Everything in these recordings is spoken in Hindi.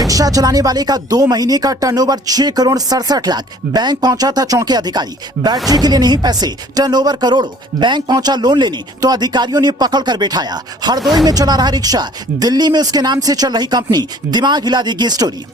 रिक्शा चलाने वाले का 2 महीने का टर्नओवर 6 करोड़ 67 लाख। बैंक पहुंचा था चौकी अधिकारी, बैटरी के लिए नहीं पैसे, टर्नओवर करोड़ों। बैंक पहुंचा लोन लेने तो अधिकारियों ने पकड़ कर बैठाया। हरदोई में चला रहा रिक्शा, दिल्ली में उसके नाम से चल रही कंपनी। दिमाग हिला देगी स्टोरी।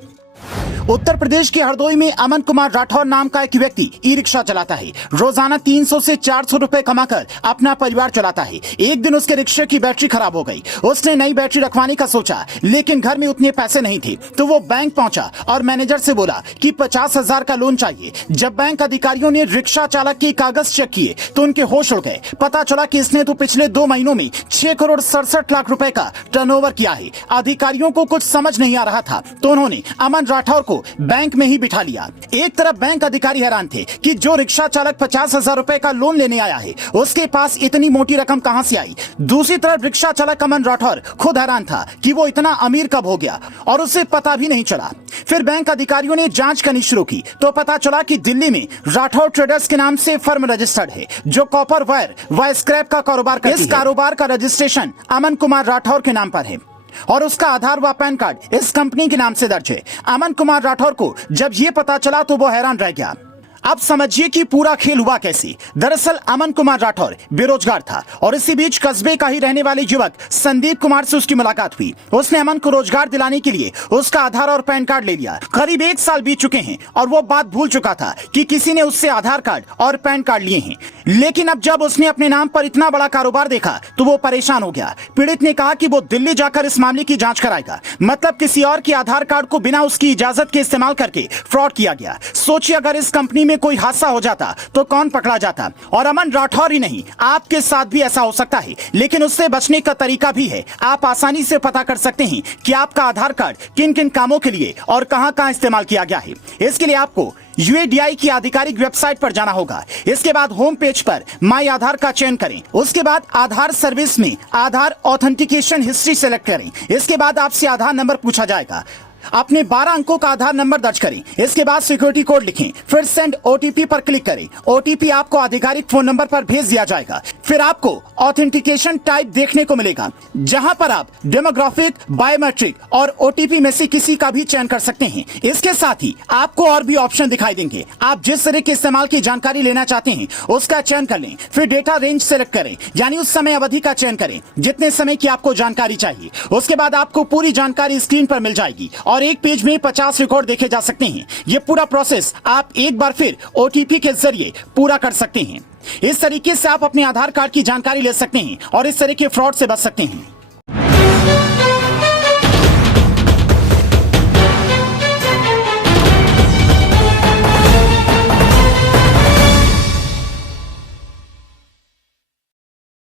उत्तर प्रदेश के हरदोई में अमन कुमार राठौर नाम का एक व्यक्ति ई रिक्शा चलाता है। रोजाना 300 से 400 रुपए कमाकर अपना परिवार चलाता है। एक दिन उसके रिक्शे की बैटरी खराब हो गई। उसने नई बैटरी रखवाने का सोचा, लेकिन घर में उतने पैसे नहीं थे, तो वो बैंक पहुंचा और मैनेजर से बोला कि 50,000 का लोन चाहिए। जब बैंक अधिकारियों ने रिक्शा चालक के कागज चेक किए तो उनके होश उड़ गए। पता चला कि इसने तो पिछले 2 महीनों में 6 करोड़ 67 लाख रुपए का टर्नओवर किया है। अधिकारियों को कुछ समझ नहीं आ रहा था, तो उन्होंने अमन राठौर को बैंक में ही बिठा लिया। एक तरफ बैंक अधिकारी हैरान थे कि जो रिक्शा चालक 50,000 रुपए का लोन लेने आया है, उसके पास इतनी मोटी रकम कहां से आई। दूसरी तरफ रिक्शा चालक अमन राठौर खुद हैरान था कि वो इतना अमीर कब हो गया और उसे पता भी नहीं चला। फिर बैंक अधिकारियों ने जांच करनी शुरू की तो पता चला कि दिल्ली में राठौर ट्रेडर्स के नाम से फर्म रजिस्टर्ड है, जो कॉपर वायर व स्क्रैप का कारोबार करती है। इस कारोबार का रजिस्ट्रेशन अमन कुमार राठौर के नाम पर है और उसका आधार व पैन कार्ड इस कंपनी के नाम से दर्ज है। अमन कुमार राठौर को जब ये पता चला तो वो हैरान रह गया। अब समझिए कि पूरा खेल हुआ कैसे। दरअसल अमन कुमार राठौर बेरोजगार था और इसी बीच कस्बे का ही रहने वाले युवक संदीप कुमार से उसकी मुलाकात हुई। उसने अमन को रोजगार दिलाने के लिए उसका आधार और पैन कार्ड ले लिया। करीब 1 साल बीत चुके हैं और वो बात भूल चुका था कि किसी ने उससे आधार कार्ड और पैन कार्ड लिए हैं। लेकिन अब जब उसने अपने नाम पर इतना बड़ा कारोबार देखा तो वो परेशान हो गया। पीड़ित ने कहा कि वो दिल्ली जाकर इस मामले की जांच कराएगा। मतलब किसी और के आधार कार्ड को बिना उसकी इजाजत के इस्तेमाल करके फ्रॉड किया गया। सोचिए, अगर इस कंपनी में कोई हादसा हो जाता तो कौन पकड़ा जाता। और अमन राठौर ही नहीं, आपके साथ भी ऐसा हो सकता है, लेकिन उससे बचने का तरीका भी है। आप आसानी से पता कर सकते हैं कि आपका आधार कार्ड किन किन कामों के लिए और कहां-कहां इस्तेमाल किया गया है। इसके लिए आपको यूएडीआई की आधिकारिक वेबसाइट पर जाना होगा। इसके बाद होम पेज पर माई आधार का चयन करें। उसके बाद आधार सर्विस में आधार ऑथेंटिकेशन हिस्ट्री सेलेक्ट करें। इसके बाद आपसे आधार नंबर पूछा जाएगा। अपने 12 अंकों का आधार नंबर दर्ज करें। इसके बाद सिक्योरिटी कोड लिखें, फिर सेंड ओटीपी पर क्लिक करें। ओटीपी आपको आधिकारिक फोन नंबर पर भेज दिया जाएगा। फिर आपको ऑथेंटिकेशन टाइप देखने को मिलेगा, जहां पर आप डेमोग्राफिक, बायोमेट्रिक और ओटीपी में से किसी का भी चयन कर सकते हैं। इसके साथ ही आपको और भी ऑप्शन दिखाई देंगे। आप जिस तरह के इस्तेमाल की जानकारी लेना चाहते हैं उसका चयन कर लें। फिर डेटा रेंज सेलेक्ट करें, यानी उस समय अवधि का चयन करें जितने समय की आपको जानकारी चाहिए। उसके बाद आपको पूरी जानकारी स्क्रीन पर मिल जाएगी और एक पेज में 50 रिकॉर्ड देखे जा सकते हैं। ये पूरा प्रोसेस आप एक बार फिर ओटीपी के जरिए पूरा कर सकते हैं। इस तरीके से आप अपने आधार कार्ड की जानकारी ले सकते हैं और इस तरह के फ्रॉड से बच सकते हैं।